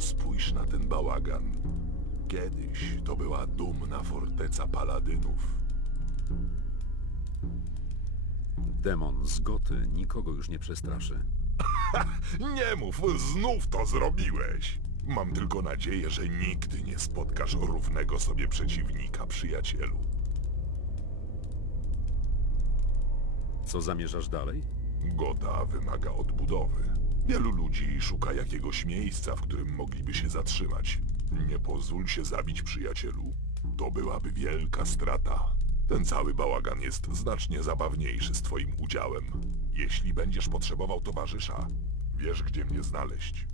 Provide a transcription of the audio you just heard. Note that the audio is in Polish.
spójrz na ten bałagan. Kiedyś to była dumna forteca paladynów. Demon z Goty nikogo już nie przestraszy. Nie mów, znów to zrobiłeś. Mam tylko nadzieję, że nigdy nie spotkasz równego sobie przeciwnika, przyjacielu. Co zamierzasz dalej? Goda wymaga odbudowy. Wielu ludzi szuka jakiegoś miejsca, w którym mogliby się zatrzymać. Nie pozwól się zabić, przyjacielu. To byłaby wielka strata. Ten cały bałagan jest znacznie zabawniejszy z twoim udziałem. Jeśli będziesz potrzebował towarzysza, wiesz gdzie mnie znaleźć.